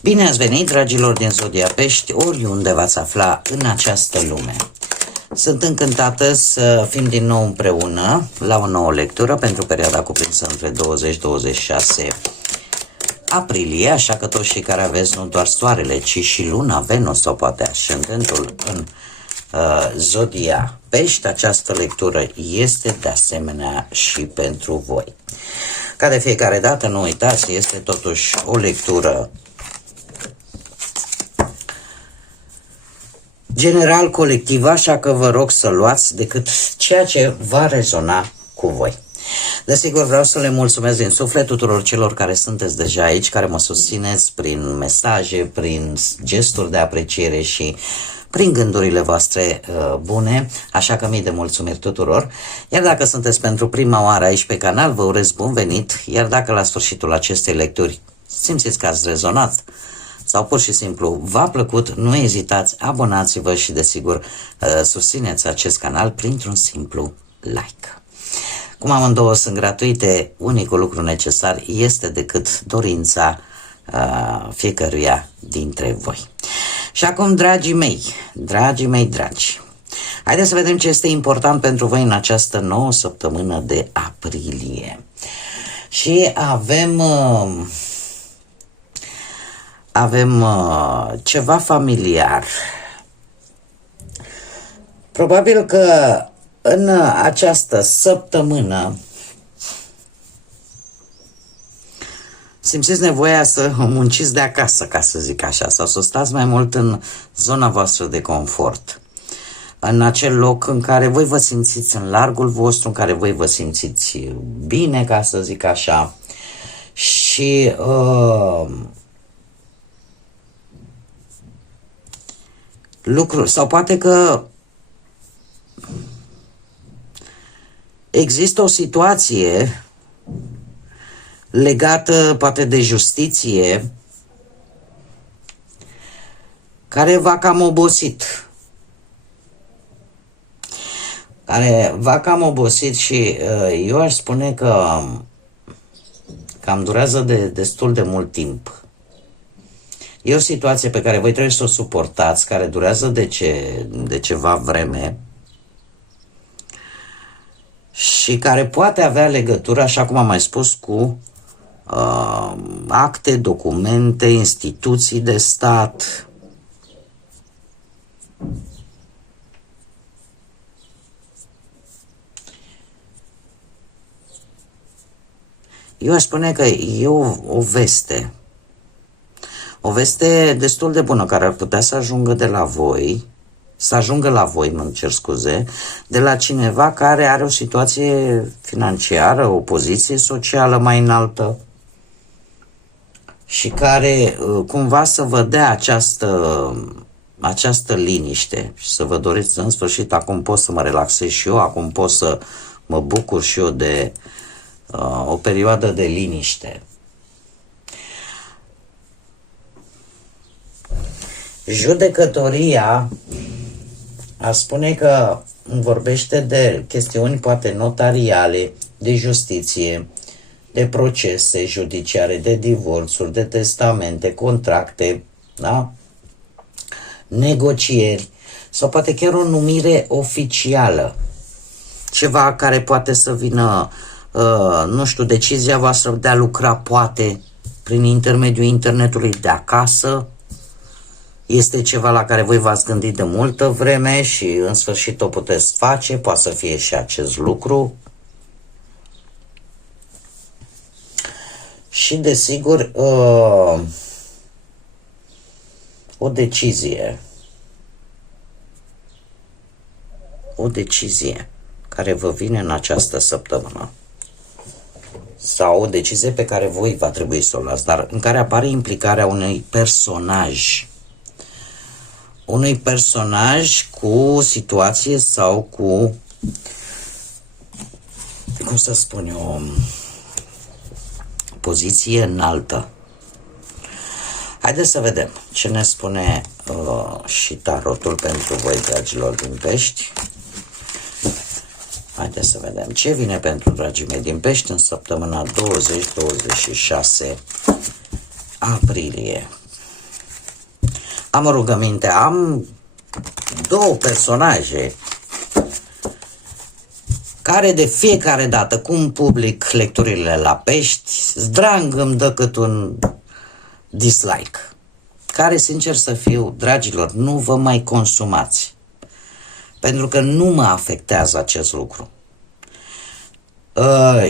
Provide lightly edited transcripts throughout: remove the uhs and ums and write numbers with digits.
Bine ați venit, dragilor din Zodia Pești, oriunde v-ați afla în această lume. Sunt încântată să fim din nou împreună la o nouă lectură pentru perioada cuprinsă între 20-26 aprilie, așa că toți cei care aveți nu doar soarele, ci și luna, Venus sau poate ascendentul în Zodia Pești, această lectură este de asemenea și pentru voi. Ca de fiecare dată, nu uitați, este totuși o lectură general colectiv, așa că vă rog să luați decât ceea ce va rezona cu voi. Desigur, vreau să le mulțumesc din suflet tuturor celor care sunteți deja aici, care mă susțineți prin mesaje, prin gesturi de apreciere și prin gândurile voastre bune, așa că mii de mulțumiri tuturor. Iar dacă sunteți pentru prima oară aici pe canal, vă urez bun venit, iar dacă la sfârșitul acestei lecturi simțiți că ați rezonat sau pur și simplu v-a plăcut, nu ezitați, abonați-vă și desigur susțineți acest canal printr-un simplu like. Cum amândouă sunt gratuite, unicul lucru necesar este decât dorința fiecăruia dintre voi. Și acum, dragii mei, dragi, haideți să vedem ce este important pentru voi în această nouă săptămână de aprilie. Și avem ceva familiar. Probabil că în această săptămână simțiți nevoia să munciți de acasă, ca să zic așa, sau să stați mai mult în zona voastră de confort. În acel loc în care voi vă simțiți în largul vostru, în care voi vă simțiți bine, ca să zic așa. Și lucruri, sau poate că există o situație legată poate de justiție care v-a cam obosit, și eu aș spune că cam durează destul de mult timp. E o situație pe care voi trebuie să o suportați, care durează de ceva vreme și care poate avea legătură, așa cum am mai spus, cu acte, documente, instituții de stat. Eu aș spune că e o veste. O veste destul de bună care ar putea să ajungă de la cineva care are o situație financiară, o poziție socială mai înaltă și care cumva să vă dea această liniște și să vă doriți în sfârșit, acum pot să mă relaxez și eu, acum pot să mă bucur și eu de o perioadă de liniște. Judecătoria ar spune că vorbește de chestiuni poate notariale, de justiție, de procese judiciare, de divorțuri, de testamente, contracte, da? Negocieri sau poate chiar o numire oficială. Ceva care poate să vină, nu știu, decizia voastră de a lucra poate prin intermediul internetului de acasă. Este ceva la care voi v-ați gândit de multă vreme și în sfârșit o puteți face, poate să fie și acest lucru. Și desigur, o decizie care vă vine în această săptămână. Sau o decizie pe care voi va trebui să o luați, dar în care apare implicarea unui personaj cu situație sau cu, cum să spun eu, poziție înaltă. Haideți să vedem ce ne spune și tarotul pentru voi, dragilor din Pești. Haideți să vedem ce vine pentru dragii mei din Pești în săptămâna 20-26 aprilie. Am o rugăminte, am două personaje care de fiecare dată, cum public lecturile la Pești, zdrang îmi dă cât un dislike. Care, sincer să fiu, dragilor, nu vă mai consumați. Pentru că nu mă afectează acest lucru.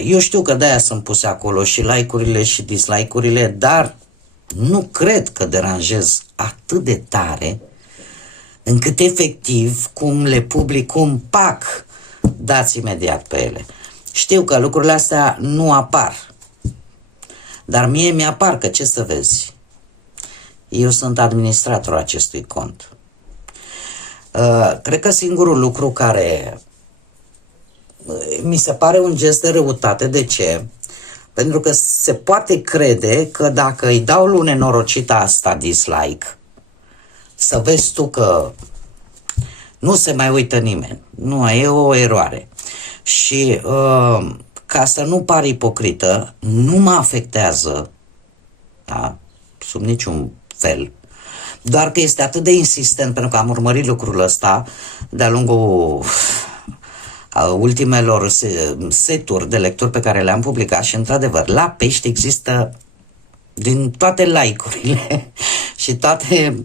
Eu știu că de-aia sunt puse acolo și like-urile și dislike-urile, dar nu cred că deranjez atât de tare încât efectiv, cum le public, cum pac, dați imediat pe ele. Știu că lucrurile astea nu apar, dar mie mi-apar, că ce să vezi, eu sunt administratorul acestui cont. Cred că singurul lucru care mi se pare un gest de răutate, de ce? Pentru că se poate crede că dacă îi dau lui nenorocita asta dislike, să vezi tu că nu se mai uită nimeni. Nu, e o eroare. Și ca să nu par ipocrită, nu mă afectează, da? Sub niciun fel. Doar că este atât de insistent, pentru că am urmărit lucrul ăsta de-a lungul ultimelor seturi de lecturi pe care le-am publicat și, într-adevăr, la Pești există, din toate like-urile și toate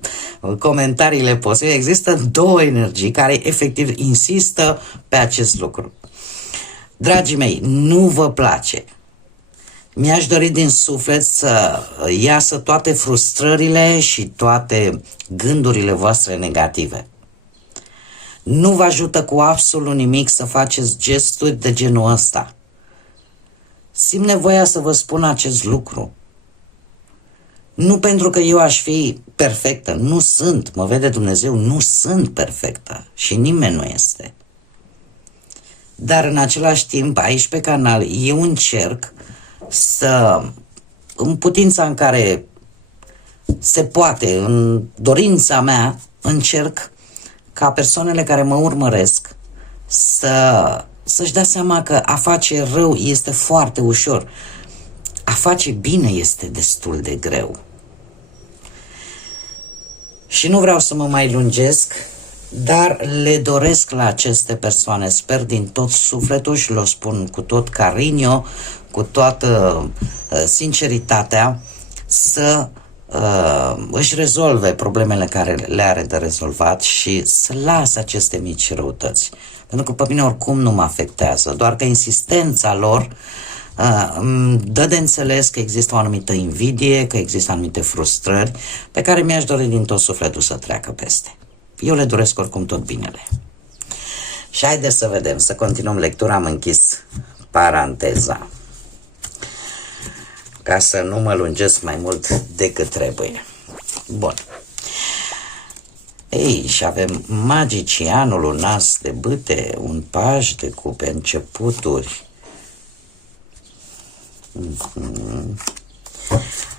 comentariile posibile, există două energii care efectiv insistă pe acest lucru. Dragii mei, nu vă place. Mi-aș dori din suflet să iasă toate frustrările și toate gândurile voastre negative. Nu vă ajută cu absolut nimic să faceți gesturi de genul ăsta. Simt nevoia să vă spun acest lucru. Nu pentru că eu aș fi perfectă, nu sunt, mă vede Dumnezeu, nu sunt perfectă și nimeni nu este. Dar în același timp, aici pe canal, eu încerc să, în putința în care se poate, în dorința mea, încerc ca persoanele care mă urmăresc să-și dea seama că a face rău este foarte ușor. A face bine este destul de greu. Și nu vreau să mă mai lungesc, dar le doresc la aceste persoane, sper din tot sufletul și le spun cu tot carinio, cu toată sinceritatea, să își rezolve problemele care le are de rezolvat și să lasă aceste mici răutăți. Pentru că pe mine oricum nu mă afectează, doar că insistența lor dă de înțeles că există o anumită invidie, că există anumite frustrări pe care mi-aș dori din tot sufletul să treacă peste. Eu le doresc oricum tot binele. Și haideți să vedem, să continuăm lectura. Am închis paranteza ca să nu mă lungesc mai mult decât trebuie. Bun. Ei, și avem magicianul, un as de bâte, un paj de cupe, începuturi.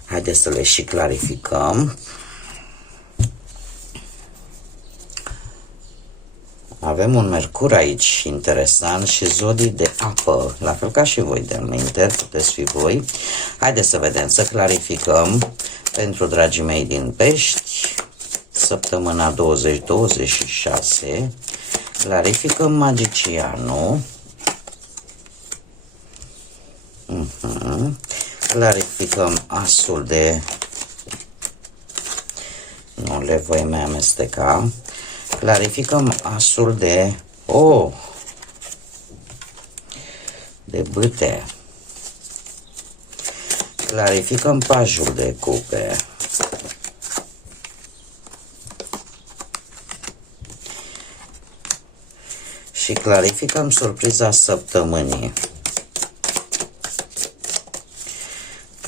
Haideți să le și clarificăm. Avem un Mercur aici interesant și zodii de apă, la fel ca și voi de minte, puteți fi voi. Haideți să vedem, să clarificăm pentru dragii mei din Pești, săptămâna 20-26, clarificăm magicianul, clarificăm asul de, nu le voi mai amesteca, clarificăm asul de bâte, clarificăm pajul de cupe, și clarificăm surpriza săptămânii.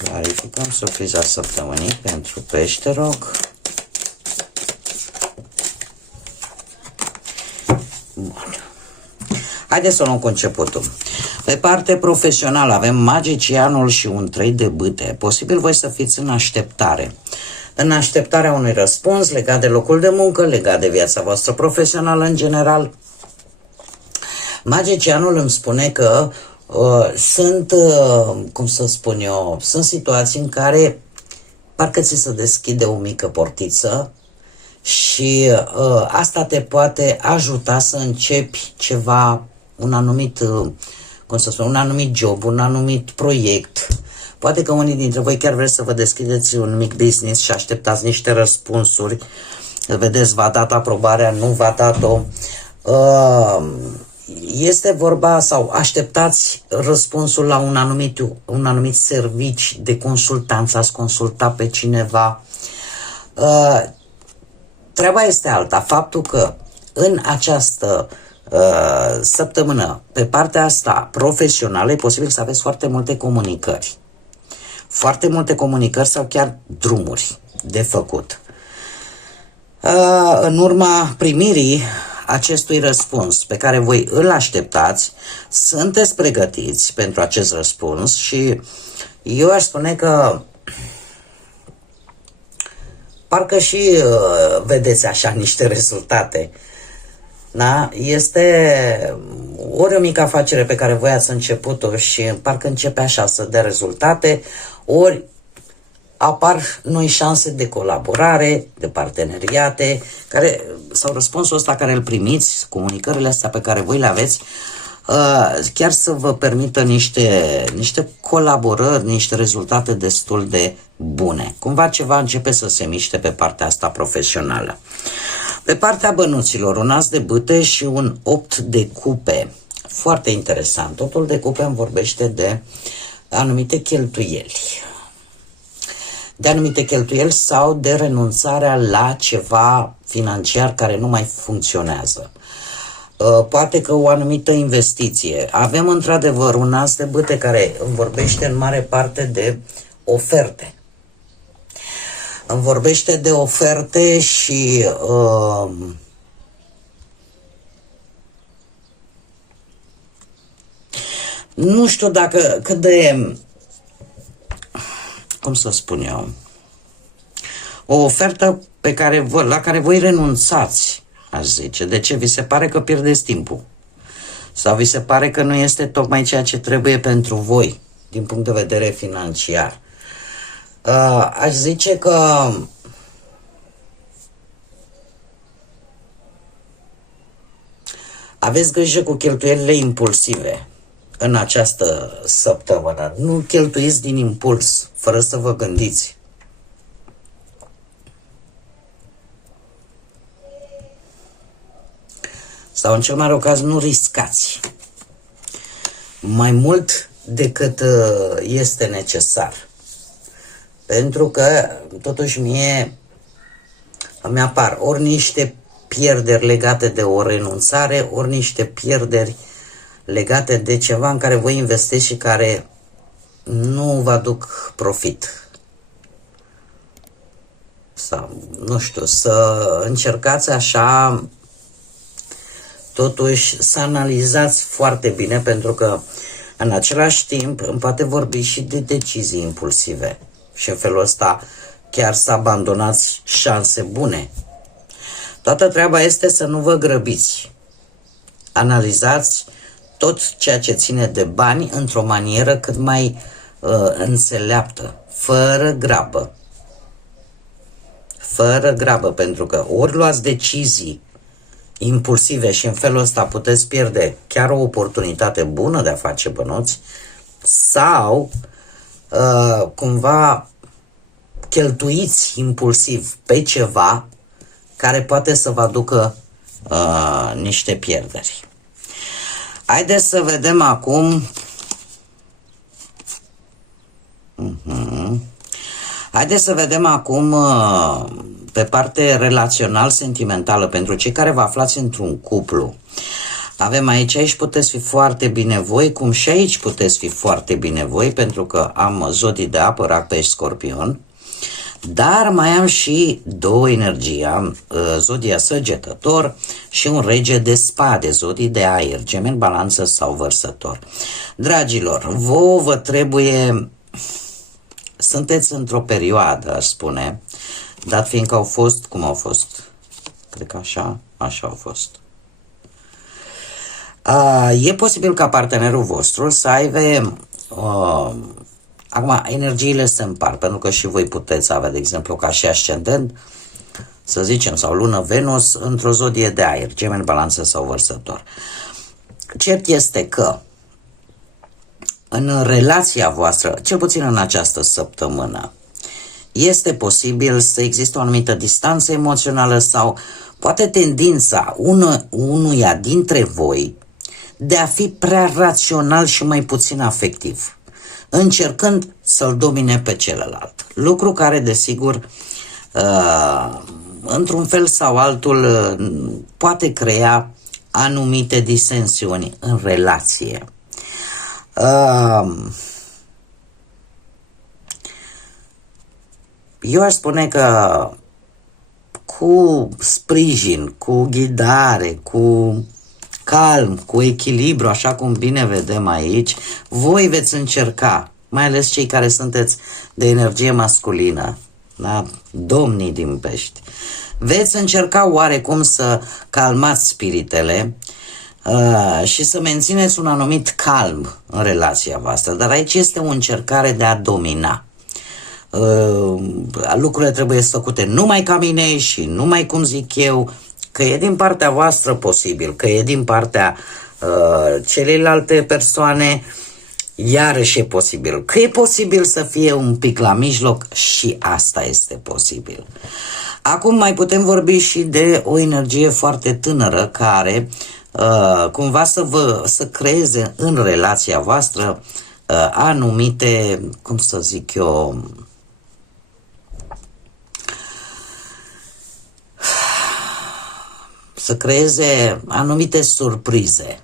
Clarificăm surpriza săptămânii pentru Pești, te rog. Bun. Haideți să luăm cu începutul. Pe parte profesională avem magicianul și un 3 de bâte. Posibil voi să fiți în așteptare. În așteptarea unui răspuns legat de locul de muncă, legat de viața voastră profesională în general. Magicianul îmi spune că sunt, cum să spun eu, sunt situații în care parcă ți se deschide o mică portiță și asta te poate ajuta să începi ceva, un anumit, cum să spun, un anumit job, un anumit proiect. Poate că unii dintre voi chiar vreți să vă deschideți un mic business și așteptați niște răspunsuri. Vedeți, v-a dat aprobarea, nu v-a dat-o. Este vorba sau așteptați răspunsul la un anumit servici de consultanță, ați consulta pe cineva. Treaba este alta. Faptul că în această săptămână, pe partea asta profesională, e posibil să aveți foarte multe comunicări. Foarte multe comunicări sau chiar drumuri de făcut. În urma primirii acestui răspuns pe care voi îl așteptați, sunteți pregătiți pentru acest răspuns și eu aș spune că parcă și vedeți așa niște rezultate. Da? Este ori o mică afacere pe care voi ați început-o și parcă începe așa să dea rezultate, ori apar noi șanse de colaborare, de parteneriate, sau răspunsul ăsta care îl primiți, comunicările astea pe care voi le aveți, chiar să vă permită niște colaborări, niște rezultate destul de bune. Cumva ceva începe să se miște pe partea asta profesională. Pe partea bănuților, un as de bâte și un 8 de cupe. Foarte interesant. Totul de cupe îmi vorbește de anumite cheltuieli. De anumite cheltuieli sau de renunțarea la ceva financiar care nu mai funcționează. Poate că o anumită investiție. Avem într-adevăr un as de bâte care îmi vorbește în mare parte de oferte. Îmi vorbește de oferte și nu știu dacă cât de, cum să spun eu, o ofertă la care voi renunțați, aș zice. De ce? Vi se pare că pierdeți timpul? Sau vi se pare că nu este tocmai ceea ce trebuie pentru voi, din punct de vedere financiar? Aș zice că aveți grijă cu cheltuielile impulsive în această săptămână. Nu cheltuiți din impuls, fără să vă gândiți. Sau în cel mai rău caz nu riscați mai mult decât este necesar. Pentru că totuși îmi apar ori niște pierderi legate de o renunțare, ori niște pierderi legate de ceva în care voi investeți și care nu vă aduc profit. Sau, nu știu, să încercați așa, totuși să analizați foarte bine, pentru că în același timp îmi poate vorbi și de decizii impulsive. Și în felul ăsta chiar să abandonați șanse bune. Toată treaba este să nu vă grăbiți. Analizați tot ceea ce ține de bani într-o manieră cât mai înțeleaptă, fără grabă. Fără grabă, pentru că ori luați decizii impulsive și în felul ăsta puteți pierde chiar o oportunitate bună de a face bănuți, sau cumva cheltuiți impulsiv pe ceva care poate să vă aducă niște pierderi. Haideți să vedem acum. Haideți să vedem acum pe parte relațional-sentimentală, pentru cei care vă aflați într-un cuplu. Avem aici puteți fi foarte binevoi, cum și aici puteți fi foarte binevoi, pentru că am zodii de apă, rac, pești, scorpion, dar mai am și două energii, am zodia săgetător și un rege de spade, zodii de aer, gemeni, balanță sau vărsător. Dragilor, vă trebuie, sunteți într-o perioadă, aș spune, dat fiindcă au fost, cum au fost, cred că așa au fost. E posibil ca partenerul vostru să aibă, acum energiile se împart, pentru că și voi puteți avea, de exemplu, ca și ascendent, să zicem, sau lună Venus într-o zodie de aer, Gemeni, Balanță sau Vărsător. Cert este că în relația voastră, cel puțin în această săptămână, este posibil să existe o anumită distanță emoțională sau poate tendința unuia dintre voi de a fi prea rațional și mai puțin afectiv, încercând să-l domine pe celălalt. Lucru care, desigur, într-un fel sau altul, poate crea anumite disensiuni în relație. Eu aș spune că cu sprijin, cu ghidare, cu calm, cu echilibru, așa cum bine vedem aici, voi veți încerca, mai ales cei care sunteți de energie masculină, da? Domnii din pești, veți încerca oarecum să calmați spiritele și să mențineți un anumit calm în relația voastră, dar aici este o încercare de a domina. Lucrurile trebuie făcute numai ca mine și numai cum zic eu, că e din partea voastră posibil, că e din partea celelalte persoane, iarăși e posibil. Că e posibil să fie un pic la mijloc, și asta este posibil. Acum mai putem vorbi și de o energie foarte tânără care cumva să creeze în relația voastră anumite, cum să zic eu, să creeze anumite surprize.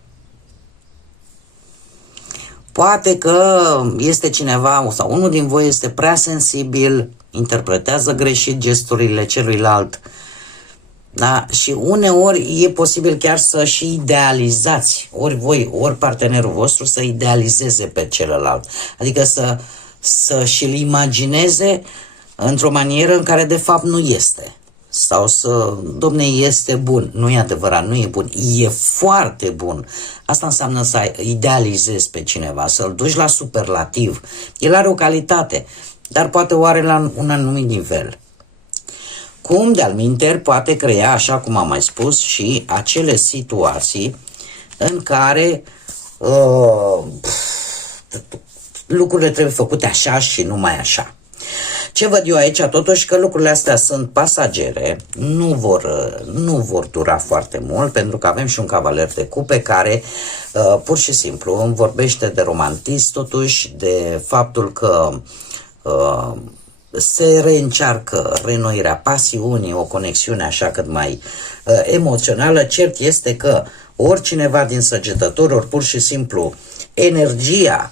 Poate că este cineva sau unul din voi este prea sensibil, interpretează greșit gesturile celuilalt, da? Și uneori e posibil chiar să și idealizați, ori voi, ori partenerul vostru să idealizeze pe celălalt. Adică să și-l imagineze într-o manieră în care de fapt nu este. Sau să, domne, este bun. Nu e adevărat, nu e bun. E foarte bun. Asta înseamnă să idealizezi pe cineva, să-l duci la superlativ. El are o calitate, dar poate o are la un anumit nivel. Cum de-al minteri poate crea, așa cum am mai spus, și acele situații în care lucrurile trebuie făcute așa și numai așa. Ce văd eu aici, totuși, că lucrurile astea sunt pasagere, nu vor dura foarte mult, pentru că avem și un cavaler de cupe care pur și simplu îmi vorbește de romantism, totuși, de faptul că se reîncearcă reînnoirea pasiunii, o conexiune așa cât mai emoțională. Cert este că oricineva din Săgetător, ori pur și simplu energia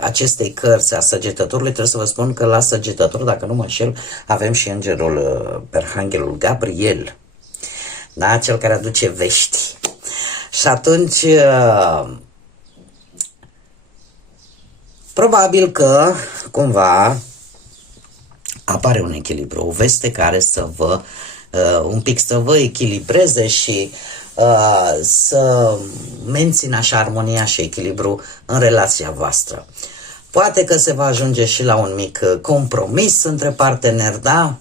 acestei cărți a Săgetătorului, trebuie să vă spun că la Săgetător, dacă nu mă înșel, avem și îngerul Arhanghelul Gabriel, da? Cel care aduce vești. Și atunci probabil că cumva apare un echilibru, o veste care să vă un pic să vă echilibreze și să mențină așa armonia și echilibru în relația voastră. Poate că se va ajunge și la un mic compromis între parteneri, da?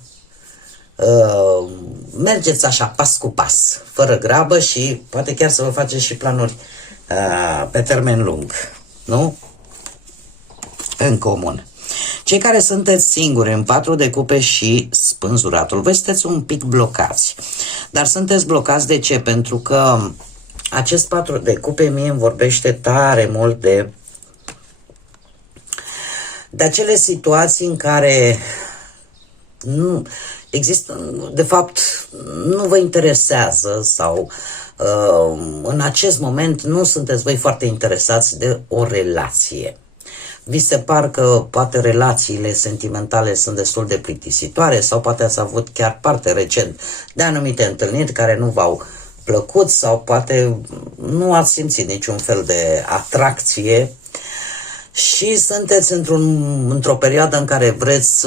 Mergeți așa pas cu pas, fără grabă, și poate chiar să vă faceți și planuri pe termen lung, nu? În comun. Cei care sunteți singuri în 4 de cupe și spânzuratul, voi sunteți un pic blocați. Dar sunteți blocați de ce? Pentru că acest 4 de cupe mie îmi vorbește tare mult de acele situații în care nu există, de fapt, nu vă interesează sau în acest moment nu sunteți voi foarte interesați de o relație. Vi se par că poate relațiile sentimentale sunt destul de plictisitoare sau poate ați avut chiar parte recent de anumite întâlniri care nu v-au plăcut sau poate nu ați simțit niciun fel de atracție și sunteți într-o perioadă în care vreți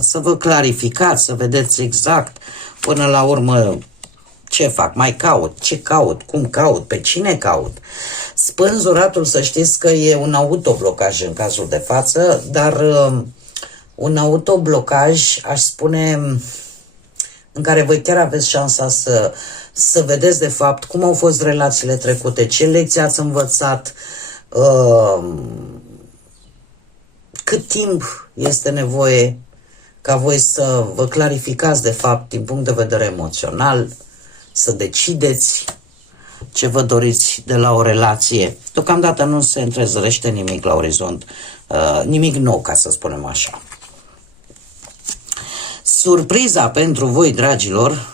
să vă clarificați, să vedeți exact până la urmă ce fac, mai caut, ce caut, cum caut, pe cine caut. Spânzuratul, să știți că e un autoblocaj în cazul de față, dar un autoblocaj, aș spune, în care voi chiar aveți șansa să vedeți de fapt cum au fost relațiile trecute, ce lecții ați învățat, cât timp este nevoie ca voi să vă clarificați de fapt din punct de vedere emoțional, să decideți ce vă doriți de la o relație. Deocamdată nu se întrezărește nimic la orizont, nimic nou, ca să spunem așa. Surpriza pentru voi, dragilor,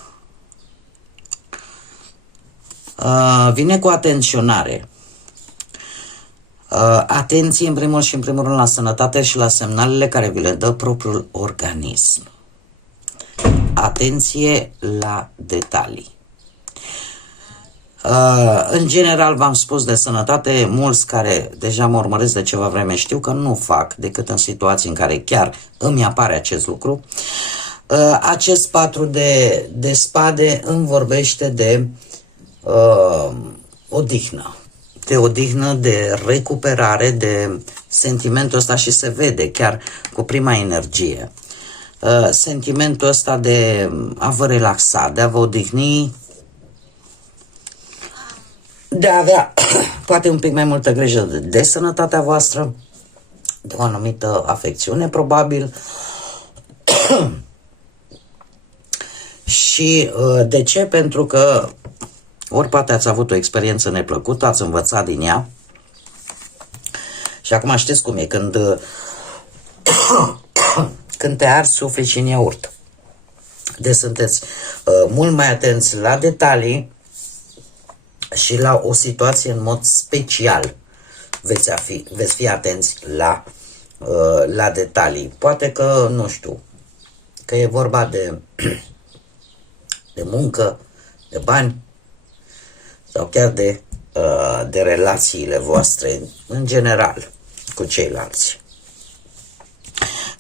vine cu atenționare. Atenție în primul și în primul rând la sănătate și la semnalele care vi le dă propriul organism. Atenție la detalii. În general v-am spus de sănătate, mulți care deja mă urmăresc de ceva vreme știu că nu fac decât în situații în care chiar îmi apare acest lucru. Acest 4 de spade îmi vorbește de odihnă. De odihnă, de recuperare, de sentimentul ăsta și se vede chiar cu prima energie. Sentimentul ăsta de a vă relaxa, de a vă odihni, de a avea poate un pic mai multă grijă de sănătatea voastră, de o anumită afecțiune probabil. Și de ce? Pentru că ori poate ați avut o experiență neplăcută, ați învățat din ea și acum știți cum e, când te arzi, sufli și în iaurt. Deci sunteți mult mai atenți la detalii și la o situație în mod special. Veți fi atenți la detalii. Poate că, nu știu, că e vorba de muncă, de bani sau chiar de relațiile voastre în general cu ceilalți.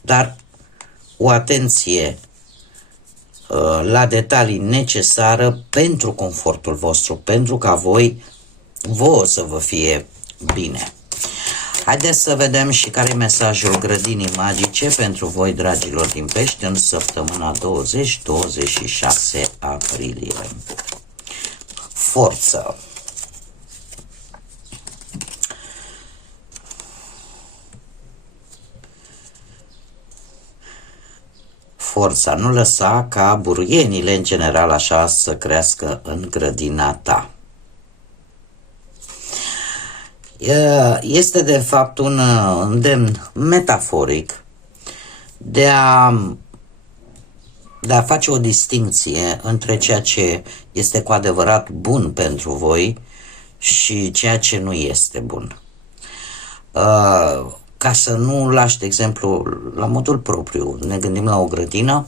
Dar o atenție la detalii necesară pentru confortul vostru, pentru ca vouă să vă fie bine. Haideți să vedem și care e mesajul grădinii magice pentru voi, dragilor din Pești, în săptămâna 20-26 aprilie. Forță. Forța. Nu lăsa ca buruienile, în general așa, să crească în grădina ta. Este de fapt un îndemn metaforic de a face o distinție între ceea ce este cu adevărat bun pentru voi și ceea ce nu este bun. Ca să nu lași, de exemplu, la modul propriu, ne gândim la o grădină,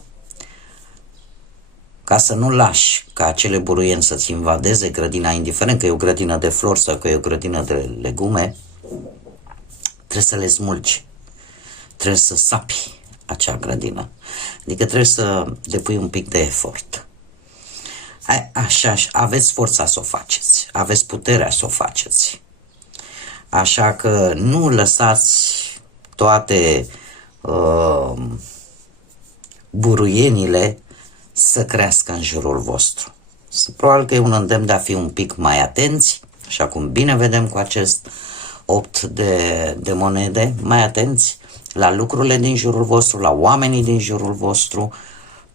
ca să nu lași ca acele buruieni să-ți invadeze grădina, indiferent că e o grădină de flori sau că e o grădină de legume, trebuie să le smulgi, trebuie să sapi acea grădină, adică trebuie să depui un pic de efort. Așa, aveți forța să o faceți, aveți puterea să o faceți, așa că nu lăsați toate buruienile să crească în jurul vostru. Probabil că e un îndemn de a fi un pic mai atenți, așa cum bine vedem cu acest 8 de monede, mai atenți la lucrurile din jurul vostru, la oamenii din jurul vostru,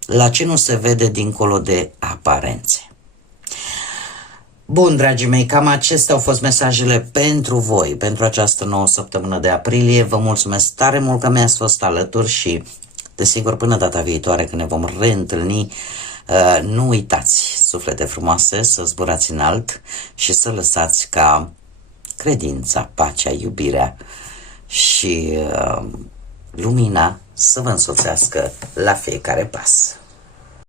la ce nu se vede dincolo de aparențe. Bun, dragii mei, cam acestea au fost mesajele pentru voi, pentru această nouă săptămână de aprilie. Vă mulțumesc tare mult că mi-ați fost alături și, desigur, până data viitoare când ne vom reîntâlni, nu uitați, suflete frumoase, să zburați înalt și să lăsați ca credința, pacea, iubirea și lumina să vă însoțească la fiecare pas.